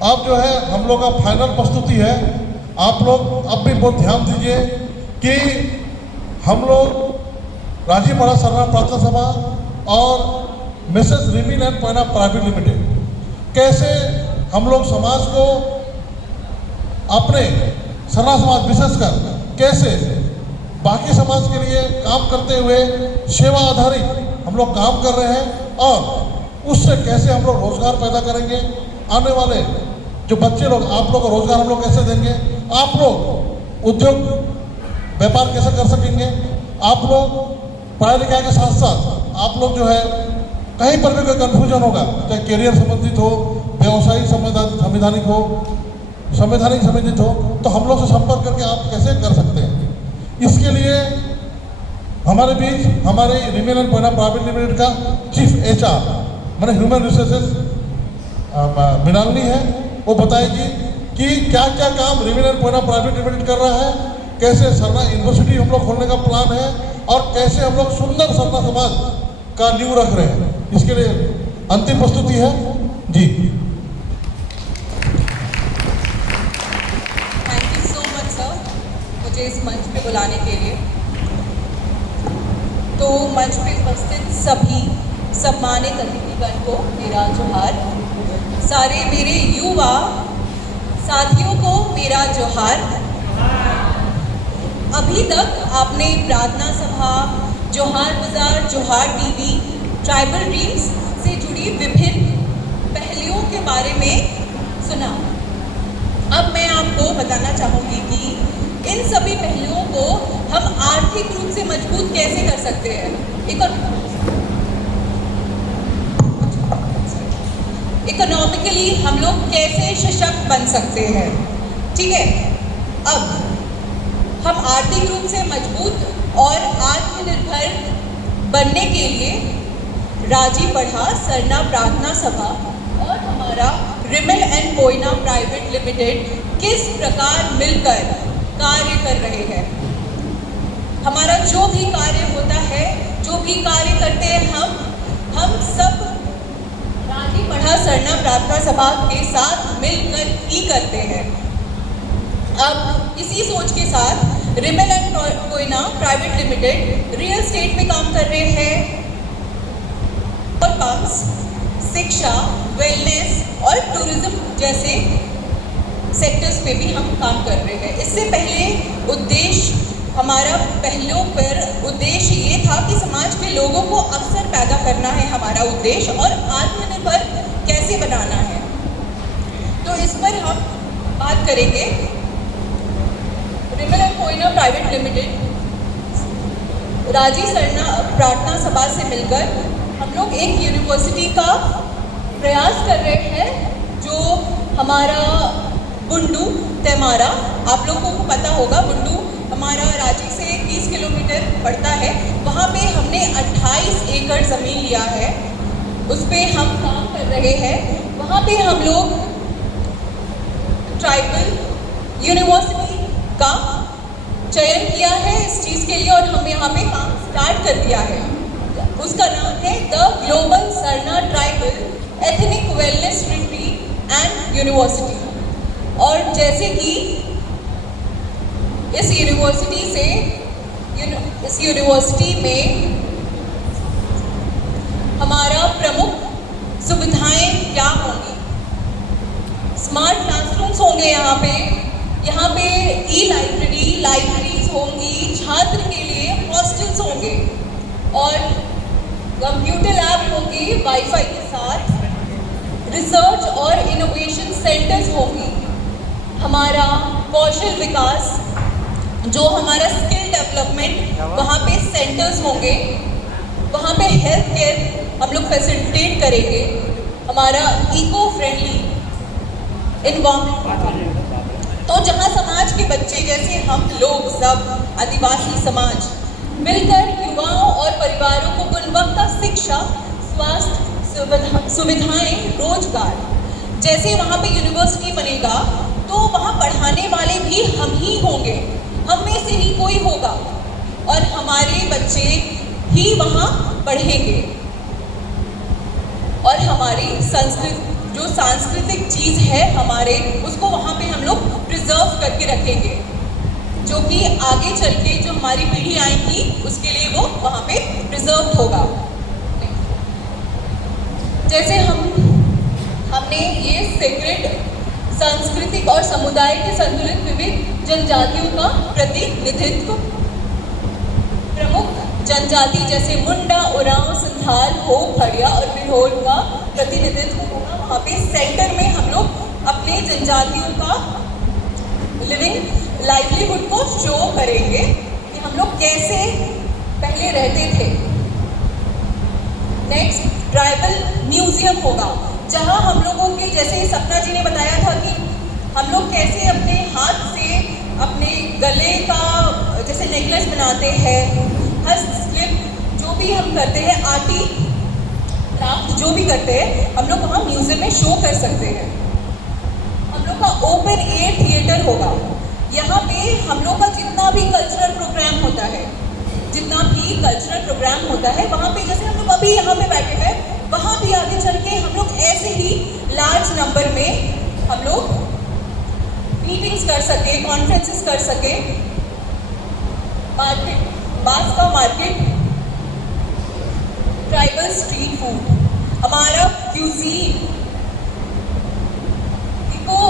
अब जो है हम लोग का फाइनल प्रस्तुति है। आप लोग अब भी बहुत ध्यान दीजिए कि हम लोग राजीव महाराज सरना प्रार्थना सभा और मिसेस रिमिन एंड पोयना प्राइवेट लिमिटेड कैसे हम लोग समाज को अपने सरना समाज विशेषकर कैसे बाकी समाज के लिए काम करते हुए सेवा आधारित हम लोग काम कर रहे हैं और उससे कैसे हम लोग रोजगार पैदा करेंगे। आने वाले जो बच्चे लोग आप लोग को रोजगार हम लोग कैसे देंगे, आप लोग उद्योग व्यापार कैसे कर सकेंगे, आप लोग पढ़ाई लिखाई के साथ साथ आप लोग जो है कहीं पर भी कोई कन्फ्यूजन होगा, चाहे करियर संबंधित हो, व्यवसायिक संवैधानिक हो, संवैधानिक संबंधित हो, तो हम लोग से संपर्क करके आप कैसे कर सकते हैं। इसके लिए हमारे बीच हमारे रिमेन एंड पोयना प्राइवेट लिमिटेड का चीफ HR मैंने ह्यूमन रिसोर्सेज मृणालिनी है, वो बताएगी कि क्या क्या काम रिमेन एंड पोयना प्राइवेट लिमिटेड कर रहा है, कैसे सरना यूनिवर्सिटी हम लोग खोलने का प्लान है और कैसे हम लोग सुंदर सरना समाज का नींव रख रहे हैं। इसके लिए अंतिम प्रस्तुति है जी। Thank you so much sir मुझे इस मंच पे बुलाने के लिए। तो मंच पे उपस्थित सभी सम्मानित अतिथिगण को मेरा जोहार, सारे मेरे युवा साथियों को मेरा जोहार। अभी तक आपने प्रार्थना सभा, जोहार बाजार, जोहार टीवी, ट्राइबल ड्रीम्स से जुड़ी विभिन्न पहलुओं के बारे में सुना। अब मैं आपको बताना चाहूँगी कि इन सभी पहलुओं को हम आर्थिक रूप से मजबूत कैसे कर सकते हैं, इकोनॉमिकली हम लोग कैसे सशक्त बन सकते हैं। ठीक है, अब हम आर्थिक रूप से मजबूत और आत्मनिर्भर बनने के लिए राजीव पढ़ा सरना प्रार्थना सभा और हमारा रिमेन एंड पोयना प्राइवेट लिमिटेड किस प्रकार मिलकर कार्य कर रहे हैं। हमारा जो भी कार्य होता है, जो भी कार्य करते हैं हम सब राजीव पढ़ा सरना प्रार्थना सभा के साथ मिलकर ही करते हैं। अब इसी सोच के साथ रिमेन एंड पोयना प्राइवेट लिमिटेड रियल एस्टेट में काम कर रहे हैं और पंप्स, शिक्षा, वेलनेस और टूरिज्म जैसे सेक्टर्स पे भी हम काम कर रहे हैं। इससे पहले उद्देश्य हमारा पहलों पर उद्देश्य ये था कि समाज के लोगों को अवसर पैदा करना है हमारा उद्देश्य, और आत्मनिर्भर कैसे बनाना है। तो इस पर हम बात करेंगे। रिमेन एंड पोयना प्राइवेट लिमिटेड राजीव सरना प्रार्थना सभा से मिलकर हम लोग एक यूनिवर्सिटी का प्रयास कर रहे हैं, जो हमारा बुंडू तेमारा, आप लोगों को पता होगा बुंडू हमारा रांची से 30 किलोमीटर पड़ता है। वहाँ पे हमने 28 एकड़ ज़मीन लिया है, उस पर हम काम कर रहे हैं। वहाँ पे हम लोग ट्राइबल यूनिवर्सिटी का चयन किया है इस चीज़ के लिए, और हम यहाँ पे काम स्टार्ट कर दिया है। उसका नाम है the global Sarna tribal ethnic wellness retreat and university. और जैसे कि इस यूनिवर्सिटी में हमारा प्रमुख सुविधाएं क्या होंगी। स्मार्ट क्लासरूम्स होंगे यहाँ पे लाइब्रेरीज होंगी, छात्र के लिए हॉस्टल्स होंगे और कंप्यूटर लैब होंगे वाईफाई के साथ, रिसर्च और इनोवेशन सेंटर्स होंगी। हमारा कौशल विकास, जो हमारा स्किल डेवलपमेंट, वहाँ पे सेंटर्स होंगे। वहाँ पे हेल्थ केयर हम लोग फैसिलिटेट करेंगे। हमारा इको फ्रेंडली इन्वायरमेंट, तो जहाँ समाज के बच्चे जैसे हम लोग सब आदिवासी समाज मिलकर युवाओं और परिवारों को गुणवत्ता शिक्षा, स्वास्थ्य सुविधाएं, रोजगार, जैसे वहाँ पे यूनिवर्सिटी बनेगा तो वहाँ पढ़ाने वाले भी हम ही होंगे, हम में से ही कोई होगा और हमारे बच्चे ही वहाँ पढ़ेंगे। और हमारी सांस्कृतिक चीज़ है हमारी दौरे, उसको वहाँ पे हम लोग प्रिजर्व करके रखेंगे, जो कि आगे चल के जो हमारी पीढ़ी आएगी उसके लिए वो वहाँ पे प्रिजर्व होगा। जैसे हमने ये सेक्रेड सांस्कृतिक और समुदाय के संतुलित विविध जनजातियों का प्रतिनिधित्व, प्रमुख जनजाति जैसे मुंडा, उरांव, संथाल, हो, खड़िया और बिरहोर का प्रतिनिधित्व होगा। वहाँ पे सेंटर में हम लोग अपने जनजातियों का लिविंग लाइवलीहुड को शो करेंगे कि हम लोग कैसे पहले रहते थे। नेक्स्ट ट्राइबल म्यूजियम होगा, जहाँ हम लोगों के, जैसे सपना जी ने बताया था कि हम लोग कैसे अपने हाथ से अपने गले का जैसे नेकलेस बनाते हैं, हस्तशिल्प जो भी हम करते हैं, आर्टी क्राफ्ट जो भी करते हैं, हम लोग वहाँ म्यूजियम में शो कर सकते हैं। हम लोग का ओपन एयर थिएटर होगा, यहाँ पे हम लोग का जितना भी कल्चरल प्रोग्राम होता है, वहाँ पे जैसे हम लोग अभी यहाँ पे बैठे हैं, वहाँ भी आगे चल के हम लोग ऐसे ही लार्ज नंबर में हम लोग मीटिंग्स कर सके, कॉन्फ्रेंसेस कर सके। मार्केट, बांस का मार्केट, ट्राइबल स्ट्रीट फूड, हमारा क्यूजीन, इको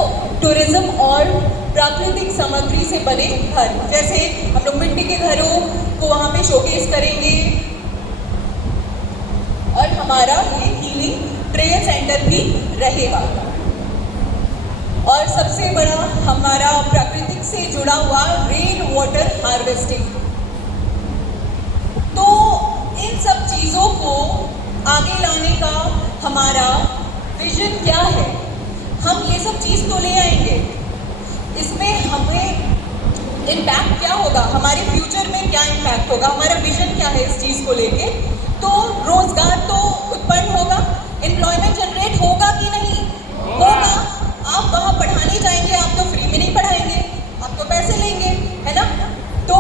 टूरिज्म और प्राकृतिक सामग्री से बने घर, जैसे हम लोग मिट्टी के घरों को वहाँ पे शोकेस करेंगे। और हमारा ये हीलिंग ट्रेल सेंटर भी रहेगा। और सबसे बड़ा हमारा प्राकृतिक से जुड़ा हुआ रेन वाटर हार्वेस्टिंग। तो इन सब चीज़ों को आगे लाने का हमारा विजन क्या है? हम ये सब चीज़ तो ले आएंगे, इसमें हमें इम्पैक्ट क्या होगा, हमारे फ्यूचर में क्या इम्पैक्ट होगा, हमारा विजन क्या है इस चीज़ को लेके? तो रोजगार तो उत्पन्न होगा, एम्प्लॉयमेंट जनरेट होगा कि नहीं होगा। आप वहाँ पढ़ाने जाएंगे, आप तो फ्री में नहीं पढ़ाएंगे, आप तो पैसे लेंगे, है ना? तो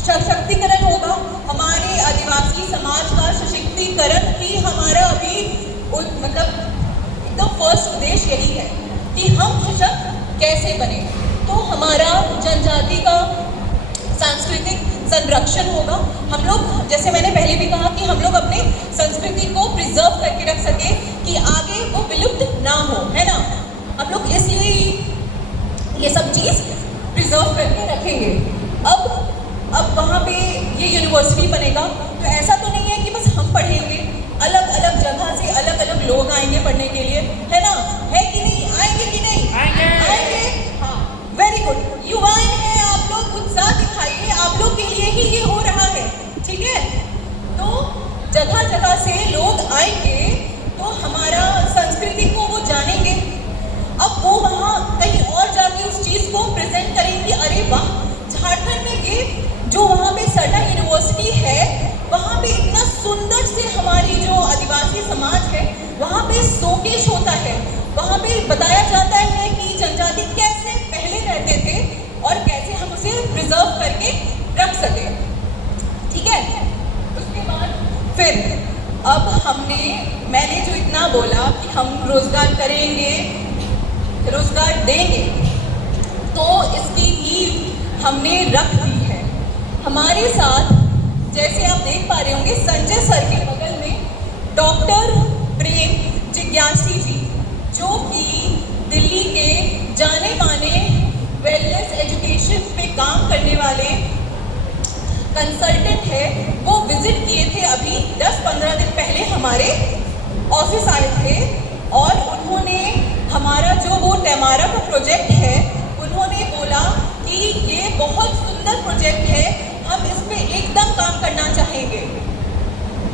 सशक्तिकरण होगा, हमारे आदिवासी समाज का सशक्तिकरण ही हमारा अभी मतलब एकदम फर्स्ट उद्देश्य यही है कि हम सशक्त कैसे बने। तो हमारा जनजाति का सांस्कृतिक संरक्षण होगा। हम लोग, जैसे मैंने पहले भी कहा, कि हम लोग अपने संस्कृति को प्रिजर्व करके रख सके कि आगे वो विलुप्त ना हो, है ना? हम लोग इसलिए ये सब चीज़ प्रिजर्व करके रखेंगे। अब वहाँ पे ये यूनिवर्सिटी बनेगा, तो ऐसा तो नहीं है कि बस हम पढ़ेंगे, अलग अलग जगह से अलग अलग लोग आएंगे पढ़ने के लिए, है ना? है कि नहीं? आएंगे कि नहीं? आएंगे। हाँ, वेरी गुड। युवाएं हैं आप लोग, उत्साह दिखाइए, आप लोग के लिए ही ये हो रहा है, ठीक है? तो जगह जगह से लोग आएंगे, तो हमारा संस्कृति को वो जानेंगे। अब वो वहाँ कहीं और जाके उस चीज़ को प्रेजेंट करेंगे, अरे वाह, झारखंड में ये जो वहाँ पे सटा यूनिवर्सिटी है, वहाँ पे इतना सुंदर से हमारी जो आदिवासी समाज है वहाँ पे शोकेस होता है, वहाँ पे बताया जाता है कि जनजाति कैसे पहले रहते थे और कैसे हम उसे प्रिजर्व करके रख सके, ठीक है? उसके बाद फिर अब मैंने जो इतना बोला कि हम रोजगार करेंगे, रोजगार देंगे, तो इसकी नींव हमने रख दी है। हमारे साथ, जैसे आप देख पा रहे होंगे, संजय सर के बगल में डॉक्टर प्रेम जिज्ञासी जी, जो कि दिल्ली के जाने माने वेलनेस एजुकेशन पे काम करने वाले कंसल्टेंट है, वो विजिट किए थे अभी 10-15 दिन पहले हमारे ऑफिस आए थे। और उन्होंने हमारा जो वो टेमारा का प्रोजेक्ट है, उन्होंने बोला कि ये बहुत सुंदर प्रोजेक्ट है, हम इस पे एकदम काम करना चाहेंगे।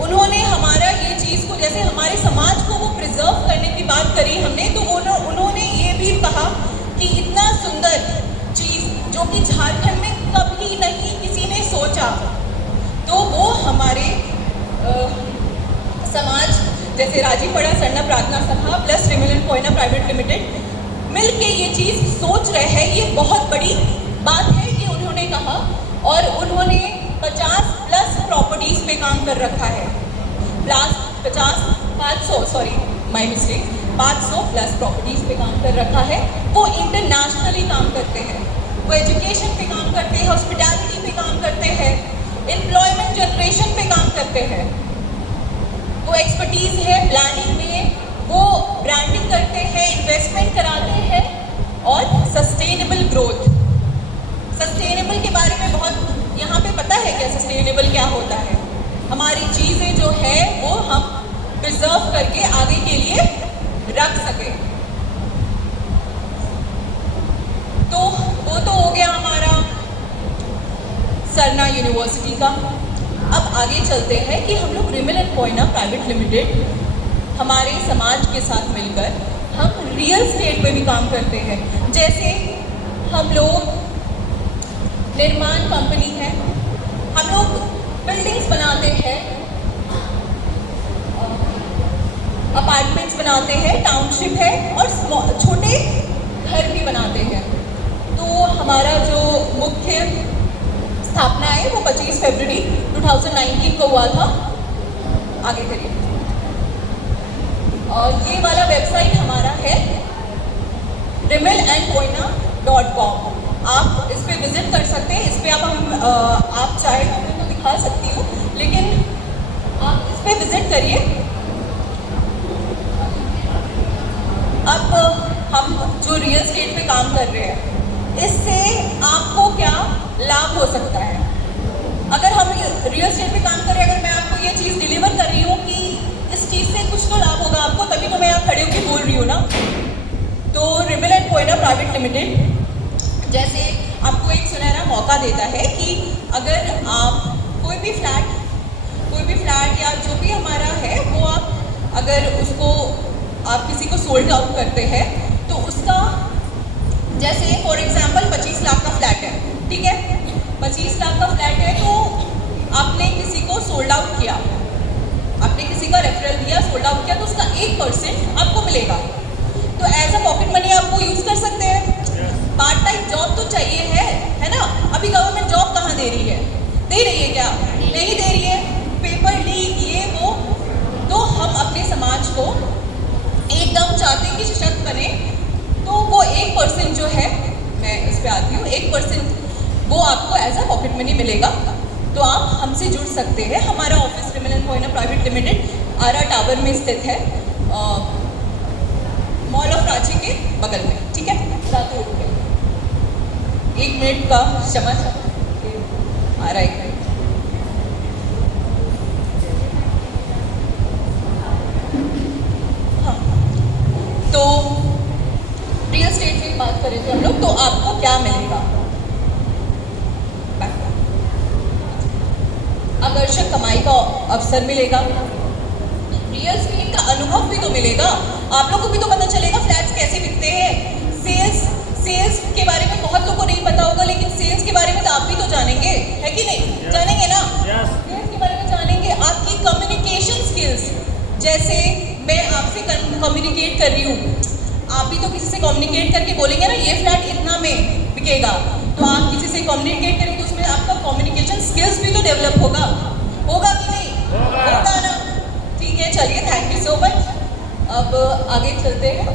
उन्होंने हमारा ये चीज़ को, जैसे हमारे समाज को वो प्रिजर्व करने की बात करी हमने, तो उन्होंने ये भी कहा कि इतना सुंदर चीज़ जो कि झारखंड में कभी नहीं किसी ने सोचा, तो वो हमारे समाज, जैसे राजीपड़ा सरना प्रार्थना सभा प्लस रिमिलन कोयना प्राइवेट लिमिटेड मिल के ये चीज़ सोच रहे हैं। ये बहुत बड़ी बात है, ये उन्होंने कहा। और उन्होंने 50+ प्रॉपर्टीज़ पे काम कर रखा है, 500 sorry my mistake, 500 plus properties पे काम कर रखा है। वो इंटरनेशनली काम करते हैं, वो एजुकेशन पे काम करते हैं, हॉस्पिटैलिटी पे काम करते हैं, एम्प्लॉयमेंट जनरेशन पे काम करते हैं। वो एक्सपर्टीज़ है प्लानिंग में, वो ब्रांडिंग करते हैं, इन्वेस्टमेंट कराते हैं और सस्टेनेबल ग्रोथ। सस्टेनेबल के बारे में बहुत यहाँ पे पता है क्या सस्टेनेबल क्या होता है। हमारी चीज़ें जो है वो हम प्रिजर्व करके आगे के लिए रख सके। तो वो तो हो गया हमारा सरना यूनिवर्सिटी का। अब आगे चलते हैं कि हम लोग रिमिल एंड कोयना प्राइवेट लिमिटेड हमारे समाज के साथ मिलकर हम रियल स्टेट पे भी काम करते हैं। जैसे हम लोग निर्माण कंपनी है, हम लोग बिल्डिंग्स बनाते हैं, अपार्टमेंट्स बनाते हैं, टाउनशिप है और छोटे घर भी बनाते हैं। तो हमारा जो मुख्य स्थापना है वो 25 फरवरी 2019 को हुआ था। आगे करिए। और ये वाला वेबसाइट हमारा है rimelandkoina.com। आप इस पे विजिट कर सकते हैं। इस पे आप चाहे तो मैं तो दिखा सकती हूँ, लेकिन आप इस पे विजिट करिए। अब हम जो रियल एस्टेट पे काम कर रहे हैं, इससे आपको क्या लाभ हो सकता है। अगर हम रियल एस्टेट पे काम कर रहे हैं, अगर मैं आपको ये चीज़ डिलीवर कर रही हूँ कि इस चीज़ से कुछ तो लाभ होगा आपको, तभी तो मैं यहाँ खड़े होकर बोल रही हूँ ना। तो रिमिल एंड कोयना प्राइवेट लिमिटेड जैसे आपको एक सुनहरा मौका देता है कि अगर आप कोई भी फ्लैट या जो भी हमारा है वो आप अगर उसको आप किसी को सोल्ड आउट करते हैं तो उसका जैसे फॉर एग्जांपल 25 लाख का फ्लैट है, ठीक है, 25 लाख का फ्लैट है, तो आपने किसी को सोल्ड आउट किया, आपने किसी का रेफरल दिया, सोल्ड आउट किया, तो उसका 1% आपको मिलेगा। तो एज अ पॉकेट मनी आप वो यूज़ कर सकते हैं। पार्ट टाइम जॉब तो चाहिए है ना। अभी गवर्नमेंट जॉब कहाँ दे रही है? दे रही है क्या? नहीं दे रही है। पेपर लीक ये वो। तो हम अपने समाज को एकदम चाहते हैं कि सशक्त बने, तो वो 1% जो है, मैं इस पे आती हूँ, 1% वो आपको एज अ पॉकेट मनी मिलेगा। तो आप हमसे जुड़ सकते हैं। हमारा ऑफिस रिमिल and Koyna private limited Ara tower में स्थित है, मॉल ऑफ रांची के बगल में, ठीक है, साथ रोड पे। 1 मिनट का क्षमा आ रहा है। हाँ, तो रियल एस्टेट की बात करें थे हम लोग, तो आपको क्या मिलेगा? आकर्षक कमाई का अवसर मिलेगा, रियल एस्टेट का अनुभव भी तो मिलेगा। आप लोगों को भी तो पता चलेगा फ्लैट्स कैसे बिकते हैं। सेल्स के बारे में बहुत लोगों को नहीं पता होगा, लेकिन सेल्स के बारे में तो आप भी तो जानेंगे, है कि नहीं? जानेंगे ना? सेल्स के बारे में जानेंगे। आपकी कम्युनिकेशन स्किल्स, जैसे मैं आपसे कम्युनिकेट कर रही हूँ, आप भी तो किसी से कम्युनिकेट करके बोलेंगे ना ये फ्लैट इतना में बिकेगा, तो आप किसी से कम्युनिकेट करेंगे तो उसमें आपका कम्युनिकेशन स्किल्स भी तो डेवलप होगा कि नहीं? होगा ना? ठीक है, चलिए, थैंक यू सो मच। अब आगे चलते हैं।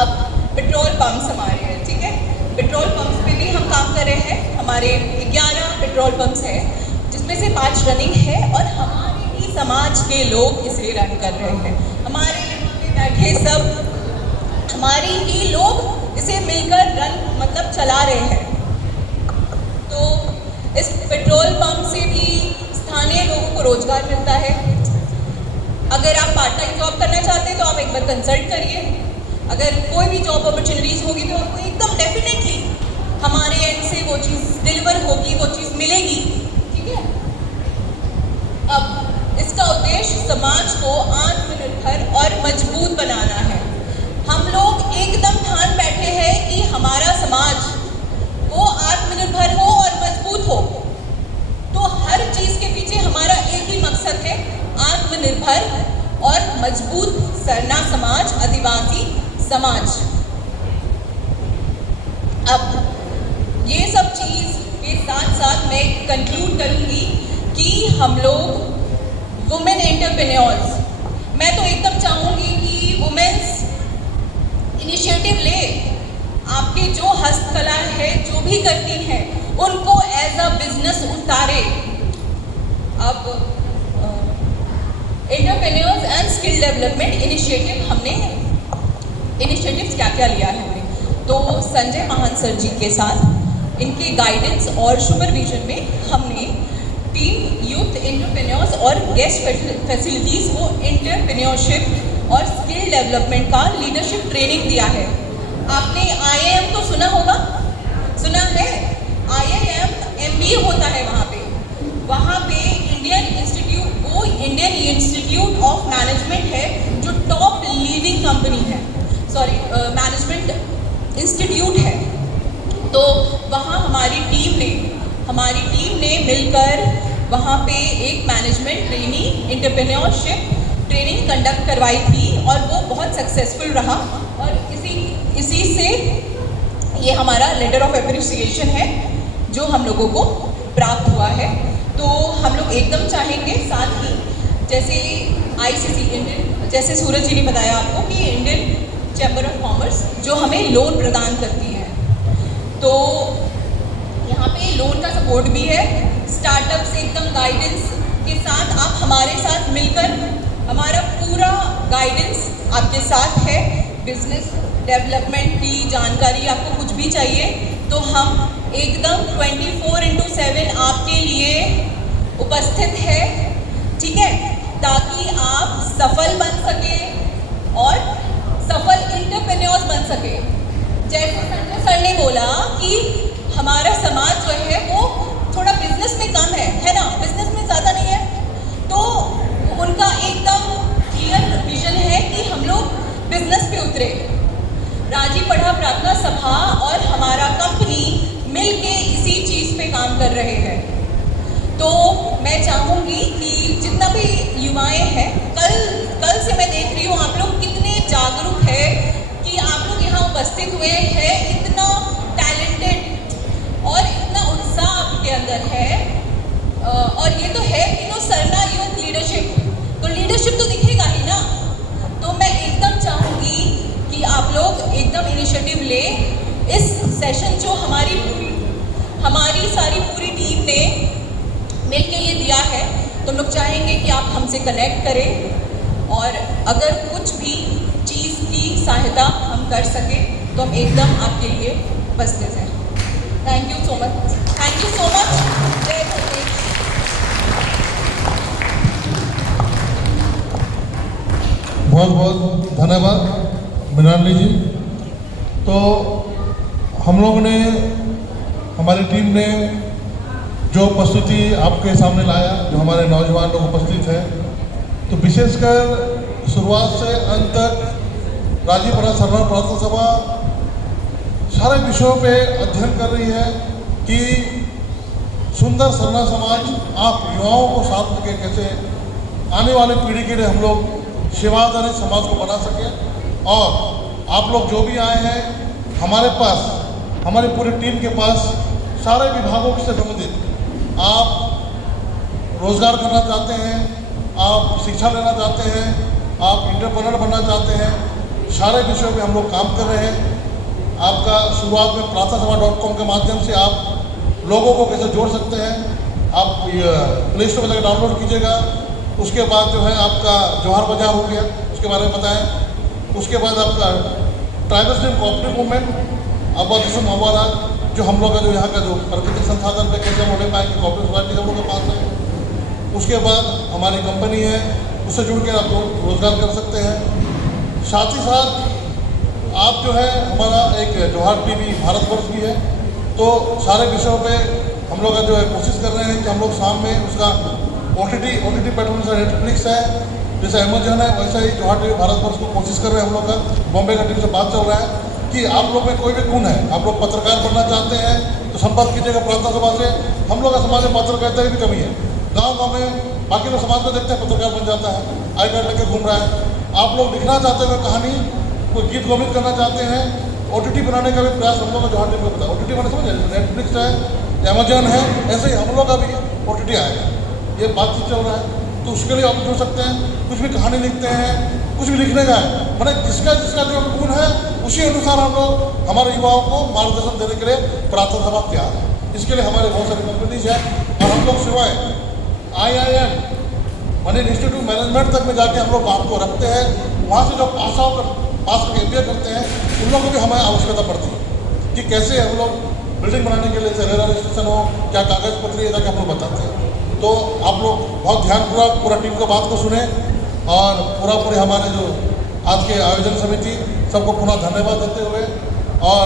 अब पेट्रोल पंप्स हमारे हैं, ठीक है। पेट्रोल पंप्स पे भी हम काम कर रहे हैं। हमारे 11 पेट्रोल पंप्स हैं, जिसमें से 5 रनिंग है और हमारे ही समाज के लोग इसे रन कर रहे हैं। हमारे यहाँ पे बैठे सब हमारे ही लोग इसे मिलकर मतलब चला रहे हैं। तो इस पेट्रोल पंप से भी स्थानीय लोगों को रोजगार मिलता है। अगर आप पार्ट टाइम जॉब करना चाहते हैं तो आप एक बार कंसल्ट करिए। अगर कोई भी जॉब अपॉर्चुनिटीज़ होगी तो आपको एकदम डेफिनेटली हमारे एंड से वो चीज़ डिलीवर होगी, वो चीज़ मिलेगी, ठीक है। अब इसका उद्देश्य समाज को आत्मनिर्भर और मजबूत बनाना है। हम लोग एकदम ठान बैठे हैं कि हमारा समाज वो आत्मनिर्भर हो और मजबूत हो। तो हर चीज़ के पीछे हमारा एक ही मकसद है, आत्मनिर्भर और मजबूत सरना समाज, आदिवासी समाज। अब ये सब चीज़ के साथ साथ मैं कंक्लूड करूँगी कि हम लोग वुमेन एंटरप्रेन्योर्स, मैं तो एकदम चाहूँगी कि वो वुमेन्स इनिशिएटिव ले, आपकी जो हस्तकला है, जो भी करती हैं, उनको एज अ बिजनेस उतारे। अब entrepreneurs and skill development initiatives क्या क्या लिया है हमने, तो संजय महान सर जी के साथ इनके गाइडेंस और सुपरविजन में हमने टीम यूथ एंटरप्रेन्योर्स और गेस्ट फैसिलिटीज़ को एंटरप्रेन्योरशिप और स्किल डेवलपमेंट का लीडरशिप ट्रेनिंग दिया है। आपने IIM तो सुना होगा, सुना है? IIM MBA होता है वहाँ पे इंडियन इंस्टीट्यूट ऑफ मैनेजमेंट है, जो टॉप लीडिंग कंपनी है, मैनेजमेंट इंस्टीट्यूट है। तो वहाँ हमारी टीम ने मिलकर वहाँ पे एक management training entrepreneurship training conduct करवाई थी और वो बहुत सक्सेसफुल रहा। और इसी से ये हमारा लेटर ऑफ एप्रिसिएशन है जो हम लोगों को प्राप्त हुआ है। तो हम लोग एकदम चाहेंगे, साथ ही जैसे ICC इंडियन, जैसे सूरज जी ने बताया आपको कि इंडियन चैम्बर ऑफ कॉमर्स जो हमें लोन प्रदान करती है, तो यहाँ पे लोन का सपोर्ट भी है। स्टार्टअप से एकदम गाइडेंस के साथ आप हमारे साथ मिलकर, हमारा पूरा गाइडेंस आपके साथ है। बिजनेस डेवलपमेंट की जानकारी आपको कुछ भी चाहिए तो हम एकदम 24/7 आपके लिए उपस्थित है, ठीक है, ताकि आप सफल बन सके और सफल एंटरप्रेन्योर्स बन सके। जैसे संजय सर ने बोला कि हमारा समाज जो है वो थोड़ा बिजनेस में कम है ना, बिजनेस में ज़्यादा नहीं है, तो उनका एकदम क्लियर विजन है कि हम लोग बिजनेस पे उतरे। राजी पढ़ा प्रार्थना सभा और हमारा कंपनी मिलके इसी चीज़ पे काम कर रहे हैं। तो मैं चाहूँगी कि जितना भी युवाएं हैं, कल से मैं देख रही हूँ आप लोग कितने जागरूक है कि आप लोग यहाँ उपस्थित हुए हैं, इतना टैलेंटेड और इतना उत्साह आपके अंदर है। और ये तो है तीनों सरना यूथ लीडरशिप, तो लीडरशिप तो दिखेगा ही ना। तो मैं एकदम चाहूँगी कि आप लोग एकदम इनिशिएटिव ले। इस सेशन जो हमारी सारी पूरी टीम ने मिलके ये दिया है, तो हम लोग चाहेंगे कि आप हमसे कनेक्ट करें और अगर कुछ भी चीज़ की सहायता हम कर सकें तो हम एकदम आपके लिए उपस्थित हैं। Thank you so much, thank you so much. जय भगवान। बहुत बहुत धन्यवाद मृणालिनी जी। तो हम लोगों ने, हमारी टीम ने जो प्रस्तुति आपके सामने लाया, जो हमारे नौजवान लोग उपस्थित हैं, तो विशेषकर शुरुआत से अंत तक राजीव प्रसाद सरना प्रार्थना सभा सारे विषयों पे अध्ययन कर रही है कि सुंदर सरना समाज आप युवाओं को साथ लेके कैसे आने वाली पीढ़ी के लिए हम लोग सेवाधारी समाज को बना सकें। और आप लोग जो भी आए हैं, हमारे पास, हमारी पूरी टीम के पास सारे विभागों से संबंधित, आप रोजगार करना चाहते हैं, आप शिक्षा लेना चाहते हैं, आप एंटरप्रेन्योर बनना चाहते हैं, सारे विषयों पे हम लोग काम कर रहे हैं। आपका शुरुआत में प्रार्थनासभा.com के माध्यम से आप लोगों को कैसे जोड़ सकते हैं, आप प्ले स्टोर में जाकर डाउनलोड कीजिएगा। उसके बाद जो है आपका जोहार बाजार हो गया, उसके बारे में बताएं। उसके बाद आपका ट्राइबल स्ट्रीम कोऑपरेटिव मूवमेंट अब हमारा जो हम लोग का जो यहाँ का जो प्राकृतिक संसाधन पे कैसे हम ले पाएंगे, कोऑपरेटिव सोसाइटी हम लोग के पास है। उसके बाद हमारी कंपनी है, उससे जुड़ कर आप लोग रोजगार कर सकते हैं। साथ ही साथ आप जो है हमारा एक जोहार टीवी भारतवर्ष भी है, तो सारे विषयों पे हम लोग जो है कोशिश कर रहे हैं कि हम लोग शाम में उसका OTT प्लेटफॉर्म से नेटफ्लिक्स है, जैसे अमेजन है, वैसे ही जोहार टीवी भारतवर्ष को कोशिश कर रहे हैं हम लोग का। बॉम्बे का टीम से बात चल रहा है कि आप लोग में कोई भी गुण है, आप लोग पत्रकार बनना चाहते हैं तो संपर्क कीजिएगा प्रार्थना सभा से। हम लोग का समाज में पत्रकारिता की भी कमी है, गाँव में बाकी लोग समाज में देखते हैं पत्रकार बन जाता है, आई कार्ड लेके घूम रहा है। आप लोग लिखना चाहते हैं कहानी, कोई गीत गोविंद करना चाहते हैं, OTT बनाने का भी प्रयास हम लोग का जोहार टीम को बताया। OTT बने समझ, नेटफ्लिक्स है, अमेजन है, ऐसे ही हम लोग का भी OTT आएगा। ये बातचीत चल रहा है। तो उसके लिए आप जुड़ सकते हैं। कुछ भी कहानी लिखते हैं, कुछ भी लिखने का है, मैंने जिसका जिसका जो गुण है उसी अनुसार हम लोग हमारे युवाओं को मार्गदर्शन देने के लिए प्रार्थना सभा तैयार है। इसके लिए हमारे बहुत सारी कंपनीज है और हम लोग सिवाय IIM मानी इंस्टीट्यूट मैनेजमेंट तक में जाके हम लोग बात को रखते हैं। वहाँ से जो पास करके MBA करते हैं उन लोगों को भी हमें आवश्यकता पड़ती है कि कैसे हम लोग बिल्डिंग बनाने के लिए रेलवे रजिस्ट्रेशन हो, क्या कागज पत्र है, ताकि हम लोग बताते हैं। तो आप लोग बहुत ध्यानपूर्वक पूरा टीम को बात को सुने और पूरे हमारे जो आज के आयोजन समिति सबको पुनः धन्यवाद देते हुए और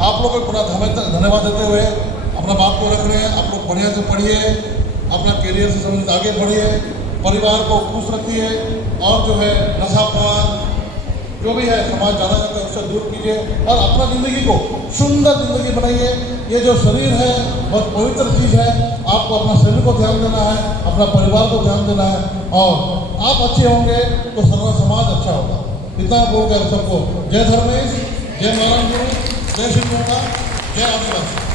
आप लोगों को पुनः धन्यवाद देते हुए अपना बात को रख रहे हैं। आप लोग बढ़िया से पढ़िए, अपना करियर से संबंधित आगे बढ़िए, परिवार को खुश रखिए और जो है नशापान जो भी है समाज जाना जाता है उससे दूर कीजिए और अपना ज़िंदगी को सुंदर ज़िंदगी बनाइए। ये जो शरीर है बहुत पवित्र चीज़ है, आपको अपना शरीर को ध्यान देना है, अपना परिवार को ध्यान देना है और आप अच्छे होंगे तो सारा समाज अच्छा होगा। इतना बोल कर सबको जय धर्मेश, जय नारायण गुरु, जय श्री गंगा, जय आदिवासी।